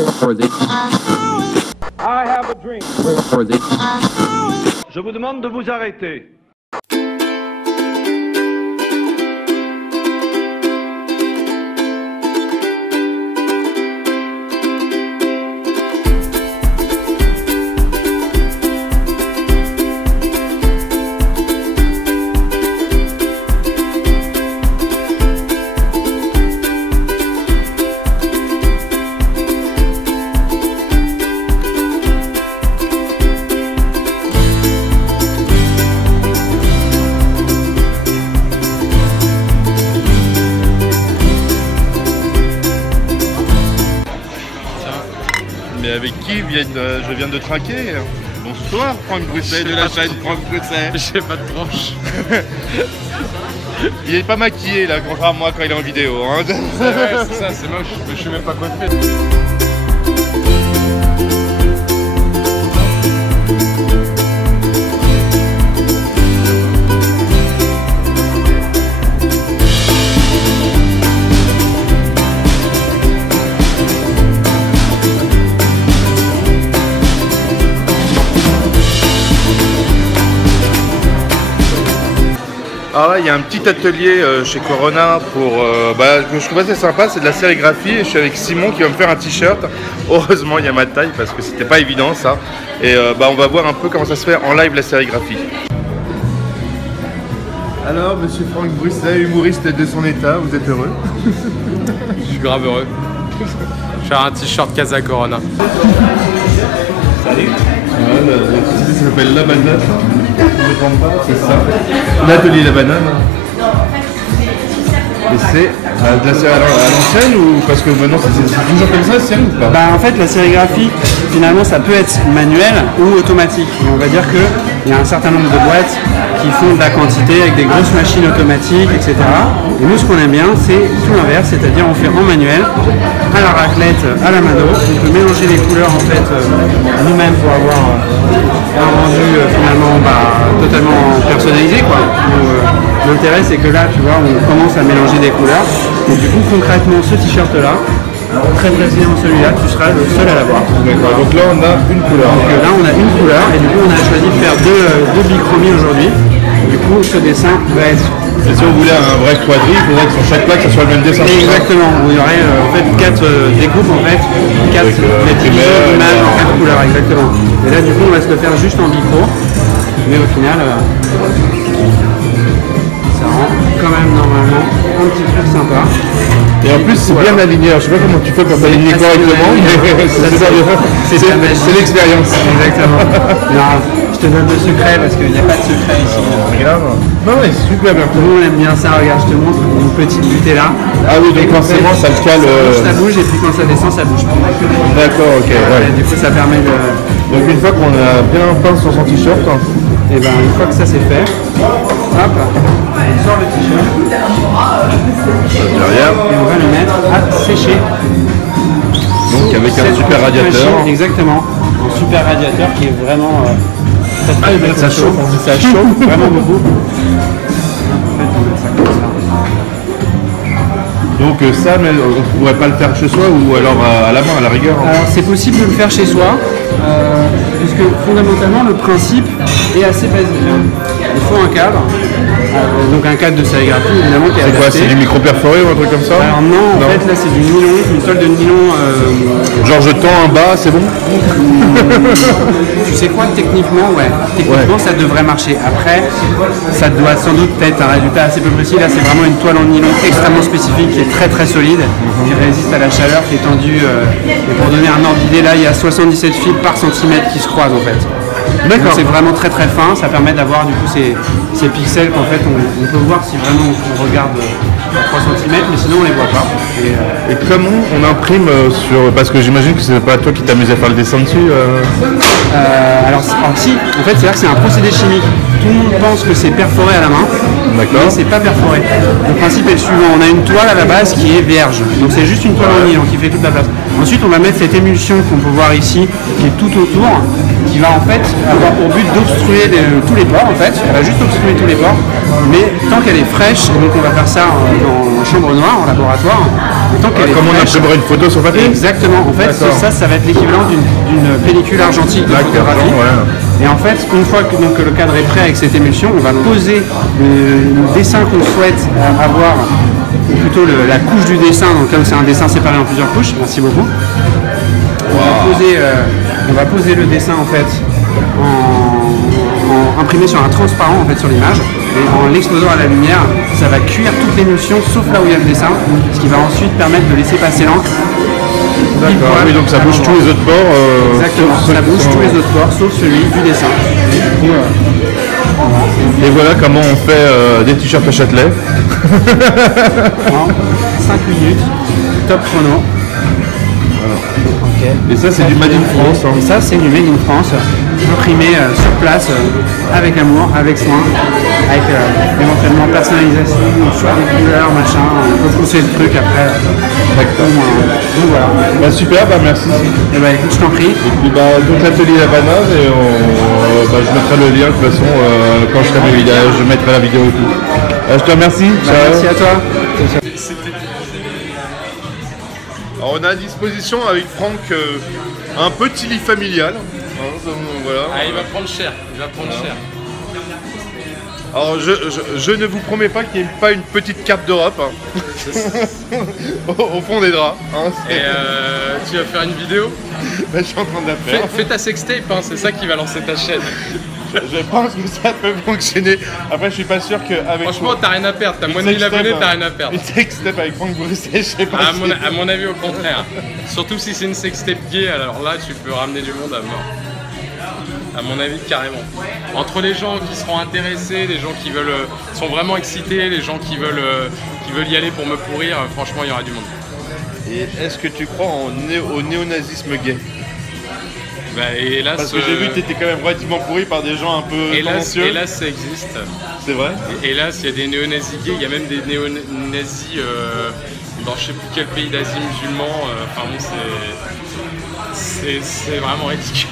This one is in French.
I have a dream. Je vous demande de vous arrêter. Mais avec qui je viens de trinquer? Bonsoir Franck Brousset de la chaîne Franck Brousset. J'ai pas de tranche. Il est pas maquillé là, contrairement à moi quand il est en vidéo. Hein. C'est vrai, c'est ça, c'est moche, mais je suis même pas coiffé. Alors là, il y a un petit atelier chez Corona pour, que je trouve assez sympa, c'est de la sérigraphie. Et je suis avec Simon qui va me faire un t-shirt. Heureusement, il y a ma taille parce que c'était pas évident ça. Et on va voir un peu comment ça se fait en live la sérigraphie. Alors, monsieur Franck Brousset, humoriste de son état, vous êtes heureux? Je suis grave heureux. J'ai un t-shirt Casa Corona. Salut. La société s'appelle La Banane. Je ne me trompe pas, c'est ça. L'atelier La Banane. Et c'est de la série à l'ancienne ou parce que maintenant c'est toujours comme ça, c'est ou pas? En fait, la sérigraphie, finalement, ça peut être manuel ou automatique. Et on va dire qu'il y a un certain nombre de boîtes qui font de la quantité avec des grosses machines automatiques, etc. Et nous, ce qu'on aime bien, c'est tout l'inverse, c'est-à-dire on fait en manuel, à la raclette, à la mano. On peut mélanger les couleurs en fait nous-mêmes pour avoir un rendu finalement totalement personnalisé, quoi. L'intérêt, c'est que là, tu vois, on commence à mélanger des couleurs. Et du coup, concrètement, ce t-shirt-là, très précisément celui-là, tu seras le seul à l'avoir. D'accord, donc là, on a une couleur. Donc là, on a une couleur, et du coup, on a choisi de faire deux bichromies aujourd'hui. Du coup, ce dessin va être... Et si on voulait un vrai quadri, il faudrait que sur chaque plaque, ça soit le même dessin. Exactement, où il y aurait en fait 4 découpes, en fait, 4 images en 4 couleurs, exactement. Et là, du coup, on va se le faire juste en bichro, mais au final... ça rend quand même normalement un petit truc sympa. Et en plus c'est bien aligné, alors, je sais pas comment tu fais pour t'aligner correctement, mais c'est l'expérience. Exactement. Non, je te donne le secret parce qu'il n'y a pas de secret ici. Regarde. Non mais c'est super bien. Nous on aime bien ça, regarde, je te montre une petite butée là. Ah oui, donc forcément ça le cale. Ça bouge et puis quand ça descend ça bouge. D'accord, ok. Ouais. Et du coup ça permet de... Donc une fois qu'on a bien peint sur son t-shirt, et une fois que ça c'est fait, hop, on sort le t-shirt. Derrière. Et on va le mettre à sécher. Donc avec un super radiateur. Exactement, un super radiateur qui est vraiment ça chauffe, ça chauffe vraiment beaucoup. En fait, on met ça comme ça. Donc ça, mais on pourrait pas le faire chez soi ou alors à la main, à la rigueur. Alors c'est possible de le faire chez soi, puisque fondamentalement le principe est assez basique. Il faut un cadre, donc un cadre de sérigraphie évidemment qui est adapté. C'est quoi, c'est du micro-perforé ou un truc comme ça? Alors non, en fait là c'est du nylon, une toile de nylon. Genre je tends un bas, c'est bon? Tu sais quoi, techniquement, ouais. Techniquement ça devrait marcher. Après, ça doit sans doute être un résultat assez peu précis. Là c'est vraiment une toile en nylon extrêmement spécifique qui est très très solide, qui résiste à la chaleur, qui est tendue. Et pour donner un ordre d'idée, là il y a 77 fils par centimètre qui se croisent en fait. D'accord. C'est vraiment très très fin, ça permet d'avoir du coup ces pixels qu'en fait on peut voir si vraiment on regarde à 3 cm, mais sinon on les voit pas. Et comment on imprime sur... Parce que j'imagine que c'est pas toi qui t'amusais à faire le dessin dessus alors si, en fait c'est vrai que c'est un procédé chimique. Tout le monde pense que c'est perforé à la main, mais c'est pas perforé. Le principe est le suivant, on a une toile à la base qui est vierge, donc c'est juste une toile en nylon qui fait toute la place. Ensuite on va mettre cette émulsion qu'on peut voir ici, qui est tout autour, qui qui va en fait avoir pour but d'obstruer tous les pores en fait. Elle va juste obstruer tous les pores, mais tant qu'elle est fraîche, et donc on va faire ça en chambre noire, en laboratoire, et tant qu'elle est Comme on fraîche, imprimerait une photo sur papier. exactement, en fait ça va être l'équivalent d'une pellicule argentique de photographie. Ouais. Et en fait, une fois que donc, le cadre est prêt avec cette émulsion, on va poser le dessin qu'on souhaite avoir, ou plutôt la couche du dessin, donc comme c'est un dessin séparé en plusieurs couches, merci beaucoup. On va poser le dessin en fait imprimé sur un transparent en fait sur l'image, et en l'exposant à la lumière, ça va cuire toute l'émulsion sauf là où il y a le dessin, ce qui va ensuite permettre de laisser passer l'encre. D'accord, oui, donc ça bouge tous les autres bords. Exactement, ça bouge tous les autres bords sauf celui du dessin. Et voilà comment on fait des t-shirts à Châtelet. En 5 minutes, top chrono. Et ça c'est du Made in France. Et ça c'est du Made in France, imprimé sur place, avec amour, avec soin, avec éventuellement personnalisation, choix des couleurs, machin, on peut pousser le truc après. Donc voilà. Bah super, bah merci. Et bah écoute, je t'en prie. Et puis bah donc l'atelier La Banane et je mettrai le lien de toute façon quand je ferai mes vidéos, je mettrai la vidéo et tout. Je te remercie. Bah, merci à toi. Alors on a à disposition avec Franck un petit lit familial. Voilà. Ah, il va prendre cher, il va prendre cher. Alors je ne vous promets pas qu'il n'y ait pas une petite carte d'Europe au fond des draps. Hein, Et tu vas faire une vidéo? je suis en train de la faire. Fais ta sextape, hein, c'est ça qui va lancer ta chaîne. Je pense que ça peut fonctionner. Après je suis pas sûr qu'avec... Franchement, t'as rien à perdre, t'as moins de 1000 abonnés, t'as rien à perdre. Une sextape avec Franck Bourrisset, je sais pas. À mon avis, au contraire. Surtout si c'est une sextape gay, alors là, tu peux ramener du monde à mort. À mon avis, carrément. Entre les gens qui seront intéressés, les gens qui veulent, sont vraiment excités, les gens qui veulent y aller pour me pourrir, franchement, il y aura du monde. Et est-ce que tu crois au néonazisme gay? Bah, hélas, parce que j'ai vu que tu étais quand même relativement pourri par des gens un peu tendancieux. Hélas, ça existe. C'est vrai? Hélas, il y a des néo-nazis gays, il y a même des néo-nazis dans je sais plus quel pays d'Asie musulman. Enfin bon, c'est vraiment ridicule.